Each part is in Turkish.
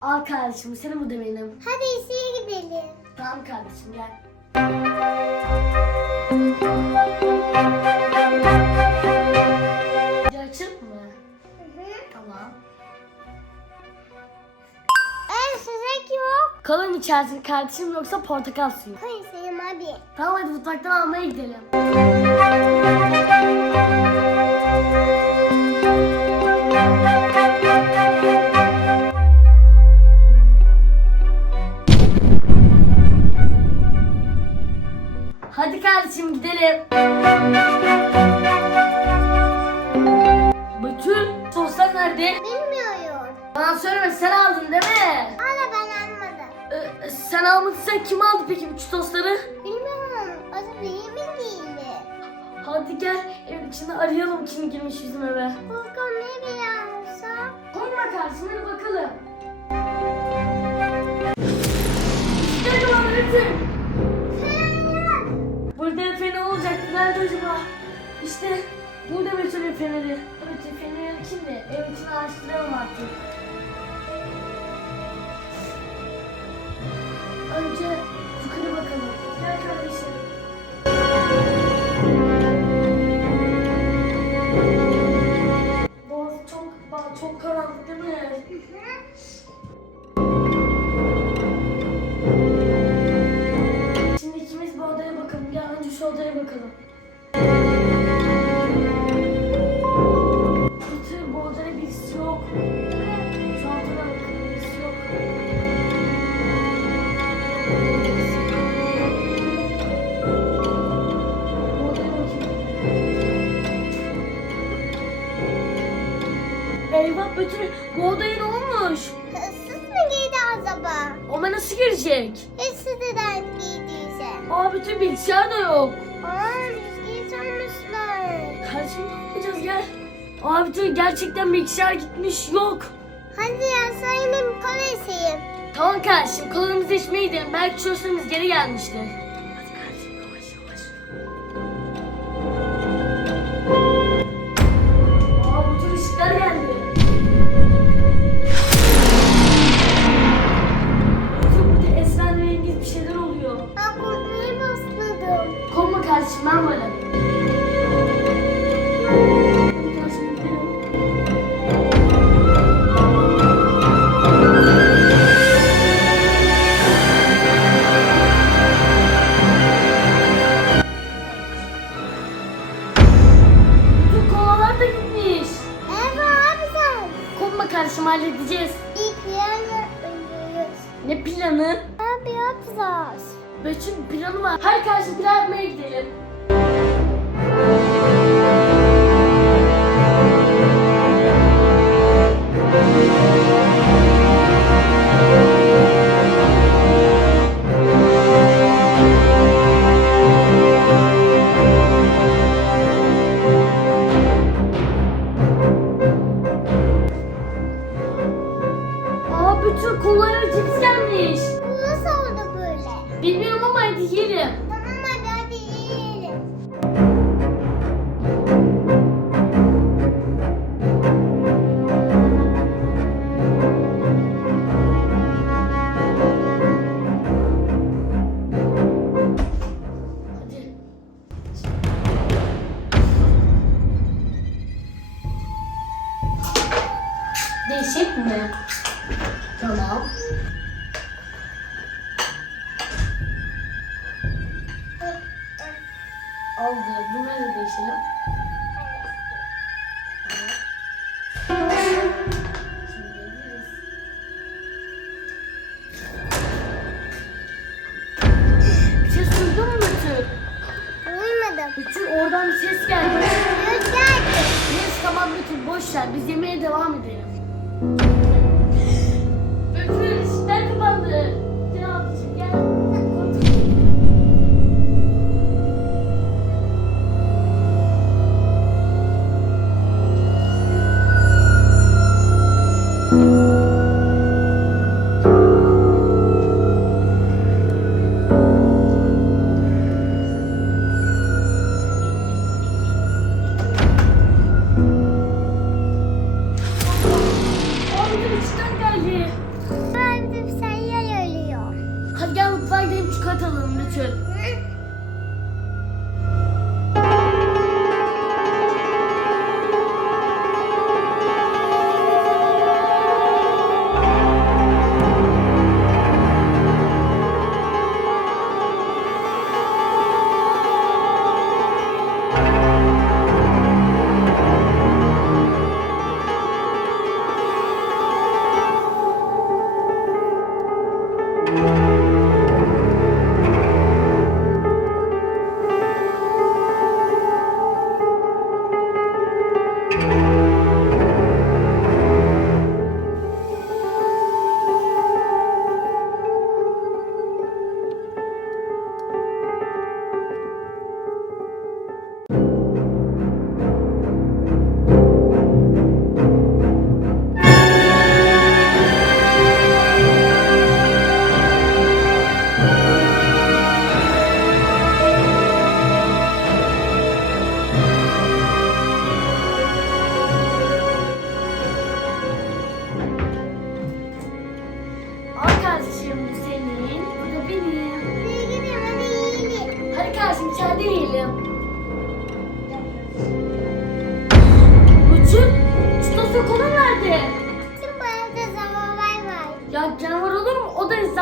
Al kardeşim seni bu demeyelim. Hadi işe gidelim. Tamam kardeşim gel. Bir açıp mı? Tamam. Eğer sıcak yok. Kalın içersin kardeşim yoksa portakal suyu. Hayır Selim abi. Tamam hadi mutfaktan almaya gidelim. Gidelim. Betül soslar nerede? Bilmiyorum. Bana söyleme sen aldın değil mi? Hala ben almadım. Ee, sen almadıysan kim aldı peki bu çitosları? Bilmiyorum. O da benim değildi. Hadi gel evin içinde arayalım kim girmiş bizim eve. Korkan ne biliyorsa? Korkma kardeşim hadi bakalım. İşte tuvaleti. Nerede acaba? İşte burada Betül'ün feneri. Betül feneri kimdi? Ev içini araştıralım artık. Önce yukarı bakalım. Gel kardeşim. Boğaz çok, çok karanlık değil mi? Şimdi ikimiz bu odaya bakalım. Gel önce şu odaya bakalım. Eyvah Betül bu odaya ne olmuş? Hırsız mı giydi acaba? Oma nasıl girecek? Hiç neden giydiyse. Aa bütün bilgisayar da yok. Aa rüzgar çalmışlar. Kardeşim ne yapacağız gel. Aa bütün gerçekten bilgisayar gitmiş yok. Hadi ya bir kola içeyim. Tamam kardeşim kolumuzu içmeye gidelim. Belki çalıştığımız geri gelmiştir. Sen. Korkma kardeşim halledeceğiz. İlk yerle ölüyoruz. Ne planı? Abi yapacağız. Betül planı var. Hadi kardeşim plan yapmaya gidelim. Bütün kollara cips gelmiş. Bu nasıl oldu böyle? Bilmiyorum ama hadi yiyelim. Bunları da değişelim. Bir ses duydun mu Betül? Duymadım. Betül oradan bir ses geldi. Rüzgar. Neyse tamam Betül boş ver. Biz yemeğe devam edelim.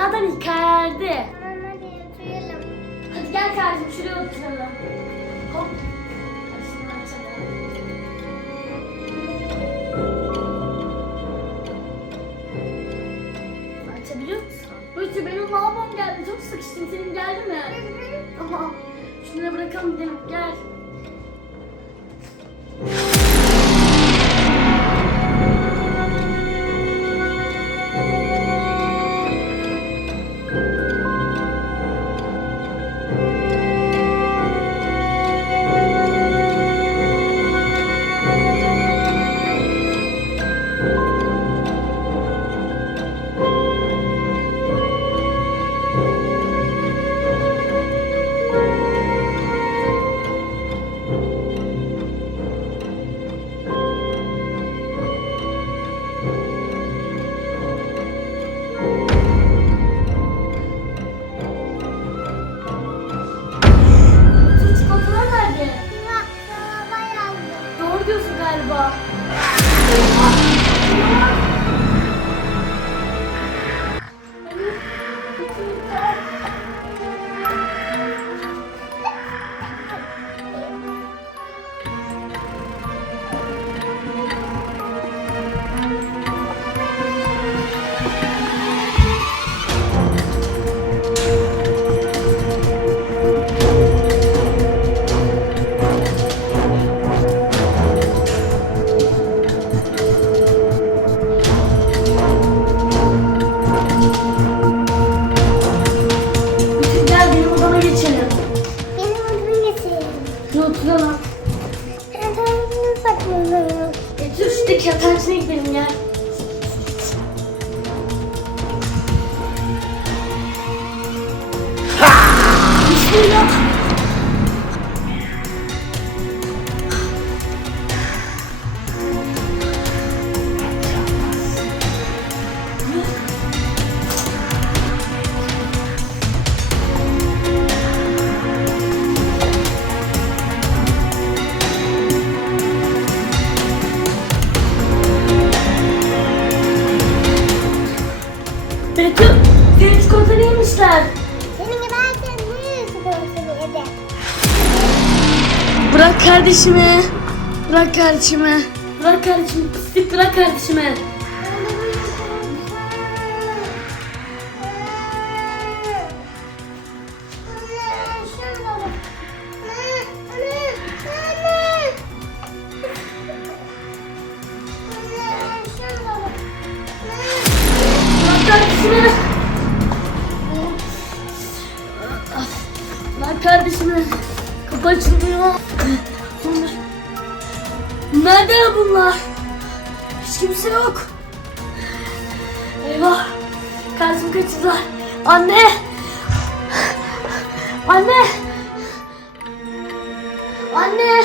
Zaten hikayelerde. Tamam hadi yatıralım. Hadi gel kardeşim şuraya oturalım. Hop. Hadi şunu açalım. Açabiliyor musun? Betül benim lavabom geldi. Çok sıkıştım. Senin geldi mi? Tamam. Şunları bırakalım gidelim. Gel. Bismillah. Betül, kardeşimi. Bırak kardeşimi. Bırak kardeşimi. Pislik bırak kardeşimi. Bırak kardeşimi. Kapı açılmıyor. Nerede bunlar? Hiç kimse yok. Eyvah. Kardeşimi kaçırdılar. Anne. Anne. Anne.